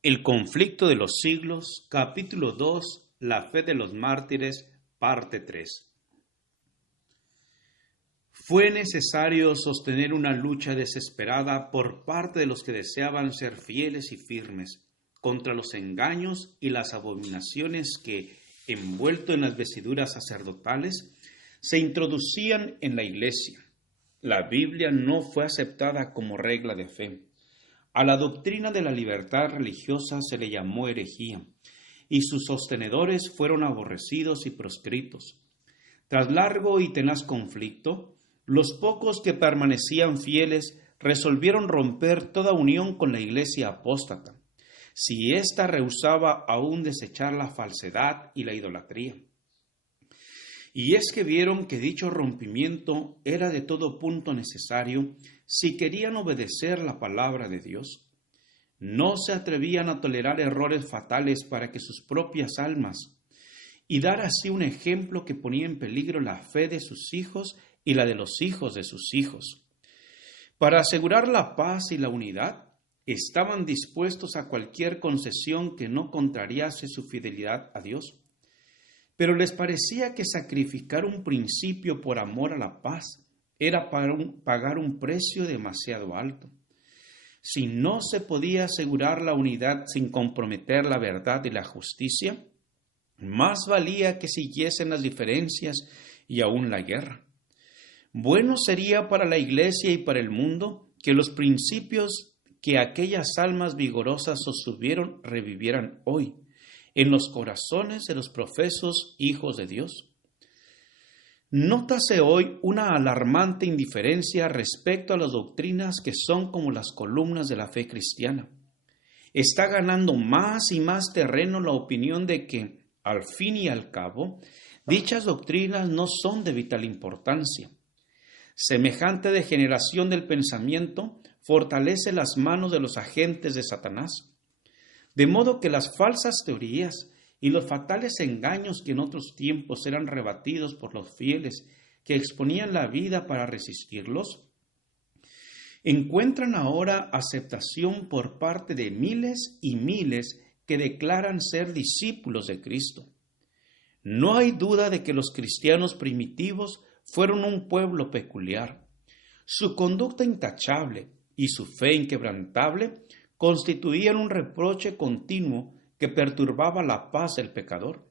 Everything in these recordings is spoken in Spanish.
El conflicto de los siglos, capítulo 2, la fe de los mártires, parte 3. Fue necesario sostener una lucha desesperada por parte de los que deseaban ser fieles y firmes contra los engaños y las abominaciones que, envuelto en las vestiduras sacerdotales, se introducían en la iglesia. La Biblia no fue aceptada como regla de fe. A la doctrina de la libertad religiosa se le llamó herejía, y sus sostenedores fueron aborrecidos y proscritos. Tras largo y tenaz conflicto, los pocos que permanecían fieles resolvieron romper toda unión con la iglesia apóstata, si ésta rehusaba aún desechar la falsedad y la idolatría. Y es que vieron que dicho rompimiento era de todo punto necesario si querían obedecer la palabra de Dios. No se atrevían a tolerar errores fatales para que sus propias almas, y dar así un ejemplo que ponía en peligro la fe de sus hijos y la de los hijos de sus hijos. Para asegurar la paz y la unidad, estaban dispuestos a cualquier concesión que no contrariase su fidelidad a Dios. Pero les parecía que sacrificar un principio por amor a la paz era pagar un precio demasiado alto. Si no se podía asegurar la unidad sin comprometer la verdad y la justicia, más valía que siguiesen las diferencias y aún la guerra. Bueno sería para la Iglesia y para el mundo que los principios que aquellas almas vigorosas sostuvieron revivieran hoy en los corazones de los profesos hijos de Dios. Nótase hoy una alarmante indiferencia respecto a las doctrinas que son como las columnas de la fe cristiana. Está ganando más y más terreno la opinión de que, al fin y al cabo, dichas doctrinas no son de vital importancia. Semejante degeneración del pensamiento fortalece las manos de los agentes de Satanás, de modo que las falsas teorías y los fatales engaños que en otros tiempos eran rebatidos por los fieles que exponían la vida para resistirlos, encuentran ahora aceptación por parte de miles y miles que declaran ser discípulos de Cristo. No hay duda de que los cristianos primitivos fueron un pueblo peculiar. Su conducta intachable y su fe inquebrantable constituían un reproche continuo que perturbaba la paz del pecador.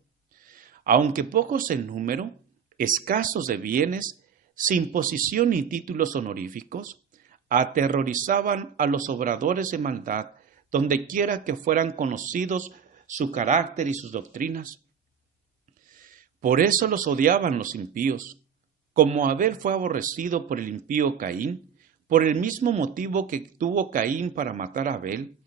Aunque pocos en número, escasos de bienes, sin posición ni títulos honoríficos, aterrorizaban a los obradores de maldad donde quiera que fueran conocidos su carácter y sus doctrinas. Por eso los odiaban los impíos, como Abel fue aborrecido por el impío Caín, por el mismo motivo que tuvo Caín para matar a Abel.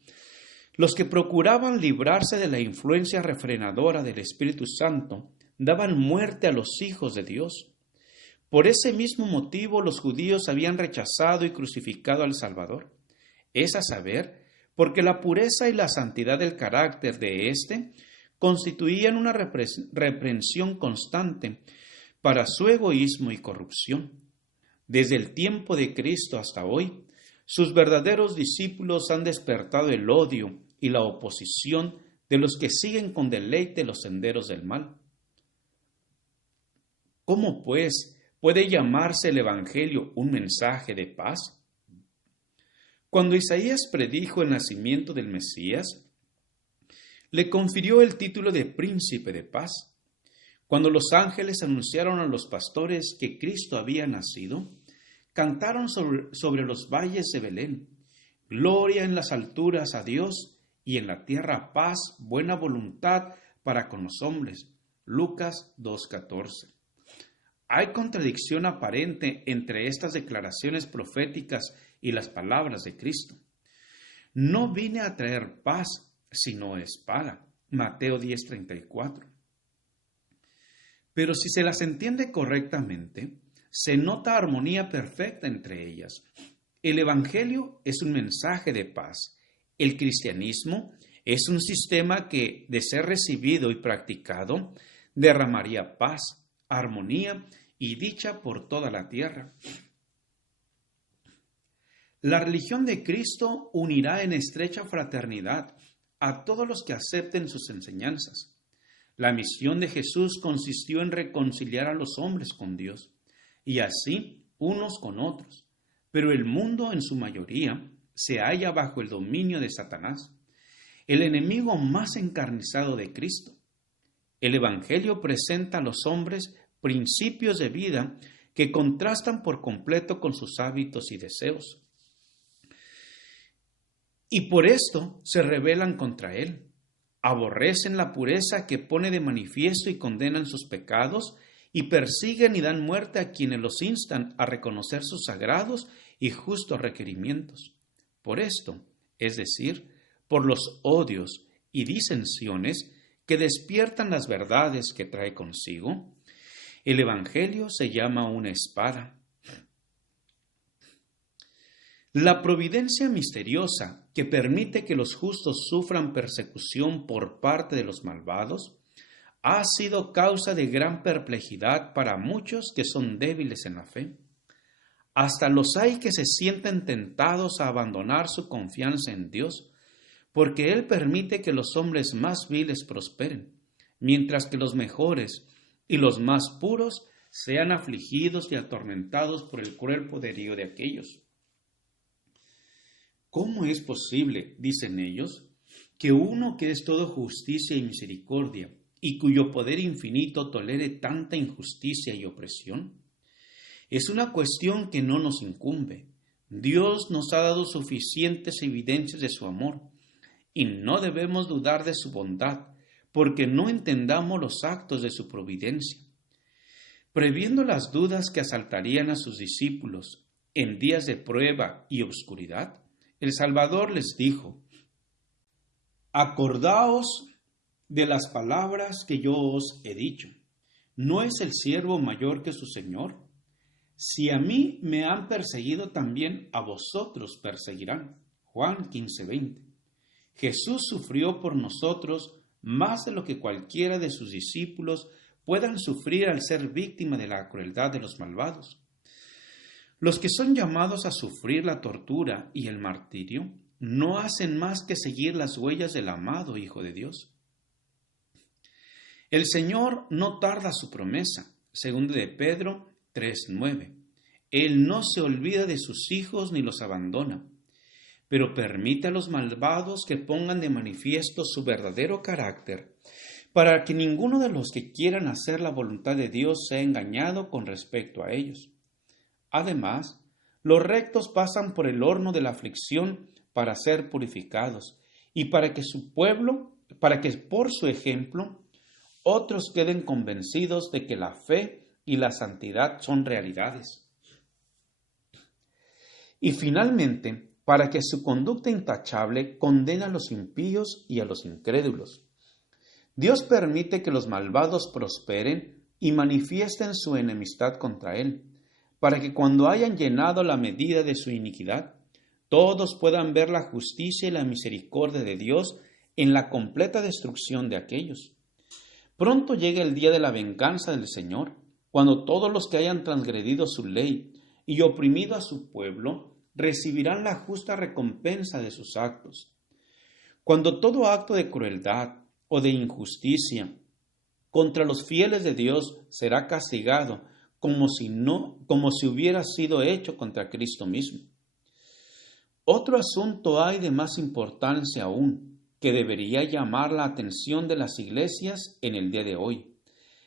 Los que procuraban librarse de la influencia refrenadora del Espíritu Santo daban muerte a los hijos de Dios. Por ese mismo motivo los judíos habían rechazado y crucificado al Salvador. Es a saber, porque la pureza y la santidad del carácter de éste constituían una reprensión constante para su egoísmo y corrupción. Desde el tiempo de Cristo hasta hoy, sus verdaderos discípulos han despertado el odio y la oposición de los que siguen con deleite los senderos del mal. ¿Cómo, pues, puede llamarse el Evangelio un mensaje de paz? Cuando Isaías predijo el nacimiento del Mesías, le confirió el título de Príncipe de Paz. Cuando los ángeles anunciaron a los pastores que Cristo había nacido, cantaron sobre los valles de Belén: gloria en las alturas a Dios, y en la tierra paz, buena voluntad para con los hombres. Lucas 2:14. Hay contradicción aparente entre estas declaraciones proféticas y las palabras de Cristo. No vine a traer paz, sino espada. Mateo 10:34. Pero si se las entiende correctamente, se nota armonía perfecta entre ellas. El Evangelio es un mensaje de paz. El cristianismo es un sistema que, de ser recibido y practicado, derramaría paz, armonía y dicha por toda la tierra. La religión de Cristo unirá en estrecha fraternidad a todos los que acepten sus enseñanzas. La misión de Jesús consistió en reconciliar a los hombres con Dios, y así unos con otros. Pero el mundo en su mayoría se halla bajo el dominio de Satanás, el enemigo más encarnizado de Cristo. El Evangelio presenta a los hombres principios de vida que contrastan por completo con sus hábitos y deseos. Y por esto se rebelan contra él. Aborrecen la pureza que pone de manifiesto y condenan sus pecados, y persiguen y dan muerte a quienes los instan a reconocer sus sagrados y justos requerimientos. Por esto, es decir, por los odios y disensiones que despiertan las verdades que trae consigo, el Evangelio se llama una espada. La providencia misteriosa que permite que los justos sufran persecución por parte de los malvados ha sido causa de gran perplejidad para muchos que son débiles en la fe. Hasta los hay que se sienten tentados a abandonar su confianza en Dios, porque Él permite que los hombres más viles prosperen, mientras que los mejores y los más puros sean afligidos y atormentados por el cruel poderío de aquellos. ¿Cómo es posible, dicen ellos, que uno que es todo justicia y misericordia, y cuyo poder infinito tolere tanta injusticia y opresión? Es una cuestión que no nos incumbe. Dios nos ha dado suficientes evidencias de su amor, y no debemos dudar de su bondad, porque no entendamos los actos de su providencia. Previendo las dudas que asaltarían a sus discípulos en días de prueba y obscuridad, el Salvador les dijo: acordaos de las palabras que yo os he dicho. ¿No es el siervo mayor que su Señor? Si a mí me han perseguido, también a vosotros perseguirán. Juan 15:20. Jesús sufrió por nosotros más de lo que cualquiera de sus discípulos puedan sufrir al ser víctima de la crueldad de los malvados. Los que son llamados a sufrir la tortura y el martirio no hacen más que seguir las huellas del amado Hijo de Dios. El Señor no tarda su promesa, según de Pedro 3:9. Él no se olvida de sus hijos ni los abandona, pero permite a los malvados que pongan de manifiesto su verdadero carácter, para que ninguno de los que quieran hacer la voluntad de Dios sea engañado con respecto a ellos. Además, los rectos pasan por el horno de la aflicción para ser purificados, y para que por su ejemplo otros queden convencidos de que la fe y la santidad son realidades. Y finalmente, para que su conducta intachable condene a los impíos y a los incrédulos. Dios permite que los malvados prosperen y manifiesten su enemistad contra Él, para que cuando hayan llenado la medida de su iniquidad, todos puedan ver la justicia y la misericordia de Dios en la completa destrucción de aquellos. Pronto llega el día de la venganza del Señor, cuando todos los que hayan transgredido su ley y oprimido a su pueblo recibirán la justa recompensa de sus actos. Cuando todo acto de crueldad o de injusticia contra los fieles de Dios será castigado como si hubiera sido hecho contra Cristo mismo. Otro asunto hay de más importancia aún, que debería llamar la atención de las iglesias en el día de hoy.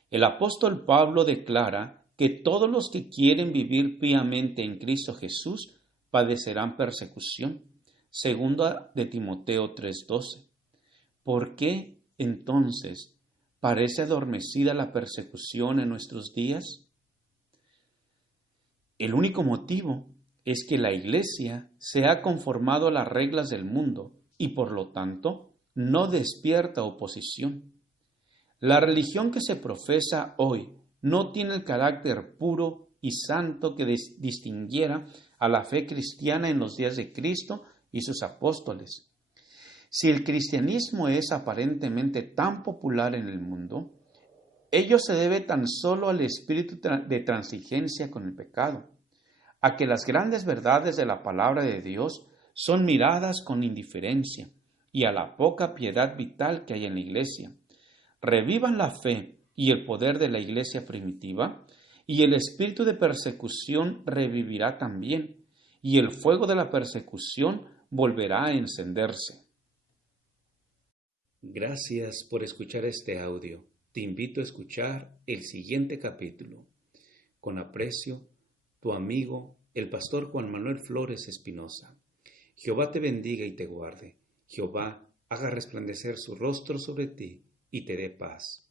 El apóstol Pablo declara que todos los que quieren vivir piamente en Cristo Jesús padecerán persecución. Segunda de Timoteo 3:12. ¿Por qué, entonces, parece adormecida la persecución en nuestros días? El único motivo es que la Iglesia se ha conformado a las reglas del mundo y, por lo tanto, no despierta oposición. La religión que se profesa hoy no tiene el carácter puro y santo que distinguiera a la fe cristiana en los días de Cristo y sus apóstoles. Si el cristianismo es aparentemente tan popular en el mundo, ello se debe tan solo al espíritu de transigencia con el pecado, a que las grandes verdades de la palabra de Dios son miradas con indiferencia y a la poca piedad vital que hay en la Iglesia. Revivan la fe y el poder de la Iglesia primitiva, y el espíritu de persecución revivirá también, y el fuego de la persecución volverá a encenderse. Gracias por escuchar este audio. Te invito a escuchar el siguiente capítulo. Con aprecio, tu amigo, el pastor Juan Manuel Flores Espinosa. Jehová te bendiga y te guarde. Jehová haga resplandecer su rostro sobre ti y te dé paz.